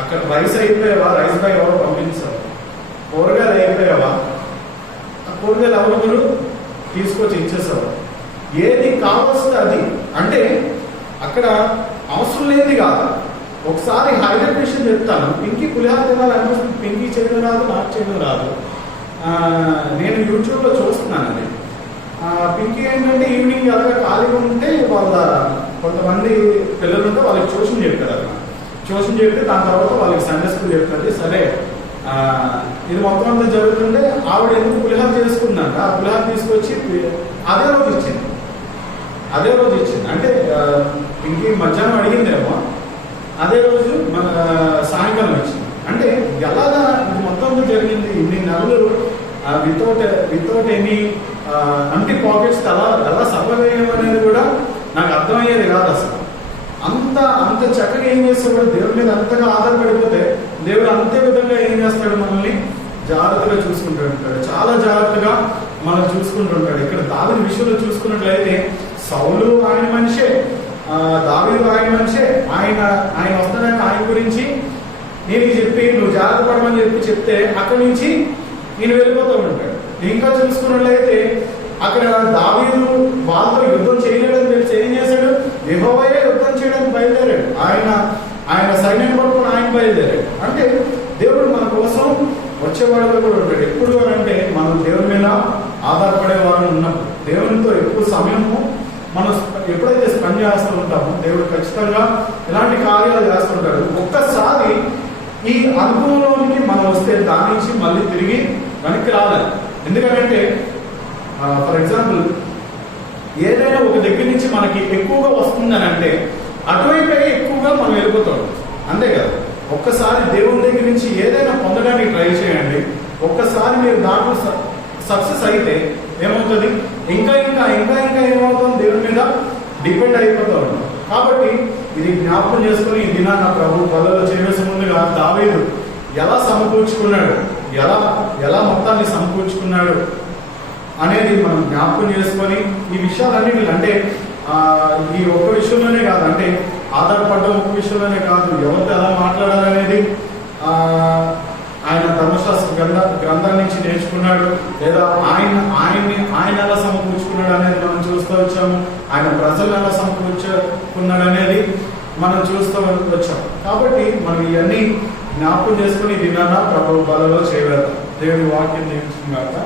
అక్కడ రైస్ అయిపోయావా, రైస్ బాయ్ ఎవరో పంపించారు, కూరగాయలు అయిపోయావా, కూరగాయలు ఎవరు తీసుకొచ్చి ఇచ్చేసావు, ఏది కావాల్సింది అది. అంటే అక్కడ అవసరం లేనిది కాదు. ఒకసారి హైలైట్ విషయం చెప్తాను. పింకీ పులిహార తినాలనిపిస్తుంది, పింకీ చేయడం రాదు, నాకు చేయడం రాదు. నేను యూట్యూబ్లో చూస్తున్నాను అది. పింకీ ఏంటంటే ఈవినింగ్ అలాగే ఖాళీగా ఉంటే కొంతమంది పిల్లలు ఉంటే వాళ్ళకి ట్యూషన్ చెప్తారు. అక్కడ ట్యూషన్ చెప్తే దాని తర్వాత వాళ్ళకి సండే స్కూల్ చెప్తుంది. సరే ఇది మొత్తం అంతా జరుగుతుంటే ఆవిడ ఎందుకు పులిహార చేసుకుందంట, ఆ పులిహార తీసుకొచ్చి అదే రోజు ఇచ్చింది. అంటే పింకీ మధ్యాహ్నం అడిగిందేమో, అదే రోజు మన సాయంకాలం ఇచ్చింది. అంటే ఎలాగా ఇది మొత్తం జరిగింది, ఇన్ని నెలలు వితౌట్ ఎనీ అంటీ పాకెట్స్ ఎలా సర్వైవ్ అయ్యాం అనేది కూడా నాకు అర్థమయ్యేది కాదు అసలు. అంత చక్కగా ఏం చేస్తాడు, దేవుడి మీద అంతగా ఆధారపడిపోతే దేవుడు అంతే విధంగా ఏం చేస్తాడు, మనల్ని జాగ్రత్తగా చూసుకుంటూ ఉంటాడు. చాలా జాగ్రత్తగా మనం చూసుకుంటుంటాడు. ఇక్కడ దావీదు విషయంలో చూసుకున్నట్లయితే సౌలు ఆయన మనిషే, దావీదు ఆయన మనిషే. ఆయన వస్తాడని ఆయన గురించి నేను చెప్పి నువ్వు జాగ్రత్త పడమని చెప్తే అక్కడి నుంచి నేను వెళ్ళిపోతూ ఉంటాడు. ఇంకా చూసుకున్నట్లయితే అక్కడ దావీదు వాళ్ళతో యుద్ధం చేయలేదని తెలిసి ఏం చేశాడు, యెహోవాయే యుద్ధం చేయడానికి బయలుదేరాడు. ఆయన సైన్యాన్ని పట్టుకొని ఆయన బయలుదేరాడు. అంటే దేవుడు మన కోసం వచ్చేవాడుగా కూడా ఉంటాడు. ఎప్పుడు అని అంటే మనం దేవుని మీద ఆధారపడే వారు ఉన్నప్పుడు, దేవునితో ఎక్కువ సమయము మనం ఎప్పుడైతే స్పెండ్ చేస్తూ ఉంటామో దేవుడు ఖచ్చితంగా ఇలాంటి కార్యాలు చేస్తుంటాడు. ఒక్కసారి ఈ అనుభవంలోనికి మనం వస్తే దాని నుంచి మళ్ళీ తిరిగి వెనక్కి రాలేదు. ఎందుకంటే ఫర్ ఎగ్జాంపుల్ ఏదైనా ఒక దగ్గర నుంచి మనకి ఎక్కువగా వస్తుందని అంటే అటువైపే ఎక్కువగా మనం వెళ్ళిపోతాం, అంతే కదా. ఒక్కసారి దేవుని దగ్గర నుంచి ఏదైనా పొందడానికి ట్రై చేయండి. ఒక్కసారి మీరు దాంట్లో సక్సెస్ అయితే ఏమవుతుంది, ఇంకా ఏమవుతుంది, దేవుని మీద డిపెండ్ అయిపోతూ ఉంటాం. కాబట్టి ఇది జ్ఞాపకం చేసుకుని ఈ దినాన్న ప్రభు బలలో చేసే ముందుగా దావీదు ఎలా సమకూర్చుకున్నాడు, ఎలా ఎలా మొత్తాన్ని సమకూర్చుకున్నాడు అనేది మనం జ్ఞాపకం చేసుకొని ఈ విషయాలన్నిటి అంటే ఈ ఒక్క విషయంలోనే కాదు, అంటే ఆధారపడ్డ ఒక్క విషయంలోనే కాదు, ఎవరితో ఎలా మాట్లాడాలనేది ఆయన ధర్మశాస్త్ర గ్రంథాల నుంచి నేర్చుకున్నాడు, లేదా ఆయన ఎలా సమకూర్చుకున్నాడు అనేది మనం చూస్తూ వచ్చాము, ఆయన ప్రజలను ఎలా సమకూర్చుకున్నాడు అనేది మనం చూస్తూ వచ్చాం. కాబట్టి మనం ఇవన్నీ జ్ఞాపకం చేసుకుని దినాన ప్రభు బలలో చేయగలుగుతాం. దేవుని వాక్యం నేర్చుకున్నాక